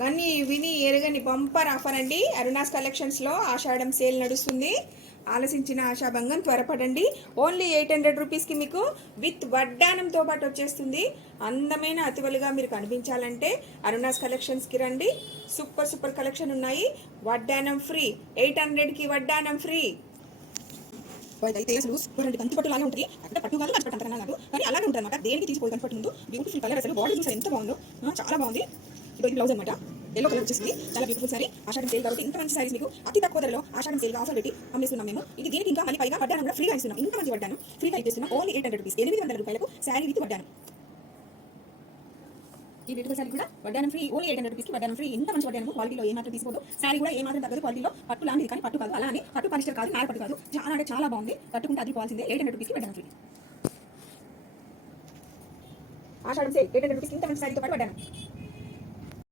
కానీ విని ఎరగని బంపర్ ఆఫర్ అండి. అరుణాస్ కలెక్షన్స్లో ఆషాఢం సేల్ నడుస్తుంది. ఆలోచించిన ఆశాభంగం త్వరపడండి. ఓన్లీ 800 రూపీస్కి మీకు విత్ వడ్డానంతో పాటు వచ్చేస్తుంది. అందమైన అతివలుగా మీరు కనిపించాలంటే అరుణాస్ కలెక్షన్స్కి రండి. సూపర్ సూపర్ కలెక్షన్ ఉన్నాయి. వడ్డానం ఫ్రీ, 800కి వడ్డానం ఫ్రీ. అయితే అసలు కంచి పట్టు లాగా ఉంటుంది. అంటే పట్టు కాదు, కంచి పట్టు అంతకన్నా కాదు, కానీ అలాగే ఉంటుంది అనమాట. దేనికి తీసుకోవాలి కంచి పట్టు ముందు. బ్యూటిఫుల్ కలర్, అసలు బాడీ చూసారు ఎంత బాగుందో, చాలా బాగుంది. ఇది బ్లౌజ్ అనమాట, ఎల్లో కలర్ వచ్చేసింది. చాలా బ్యూటిఫుల్ సారీ. ఆషాఢం సేల్ కాబట్టి ఇంత మంచి సారీస్ మీకు అతి తక్కువ ధరలో ఆషాఢం సేల్ ఆఫర్ పెట్టి అమ్మిస్తున్నాం మేము. ఇది దీనికి ఇంకా మళ్ళీ పైగా వడ్డానం కూడా ఫ్రీగా ఇస్తున్నాం. ఇంత మంచి వడ్డానం ఫ్రీగా ఇస్తున్నాం. ఓన్లీ 800 రూపీస్, 800 రూపాయలకు శారీ విత్ వడ్డానం. ఈ బ్యూటిఫుల్ సారీ కూడా వడ్డానం ఫ్రీ. ఓన్లీ 800 రూపీస్కి వడ్డానం ఫ్రీ. ఇంత మంచి వడ్డానం క్వాలిటీలో ఏమాత్రం తీసుకోదు. సారీ కూడా ఏమాత్రం తగ్గదు క్వాలిటీలో. పట్టు లాంటిది కానీ పట్టు కాదు, అలానే పట్టు పాలిస్టర్ కాదు, నార పట్టు కాదు. చాలా అంటే చాలా బాగుంది. కట్టుకుంటే అది పోవాల్సిందే. 800 రూపీస్కి వడ్డానం ఫ్రీ. ఆషాఢం సేల్ 800 రూపీస్కి ఇంత మంచి సారీతో పాటు వడ్డానం.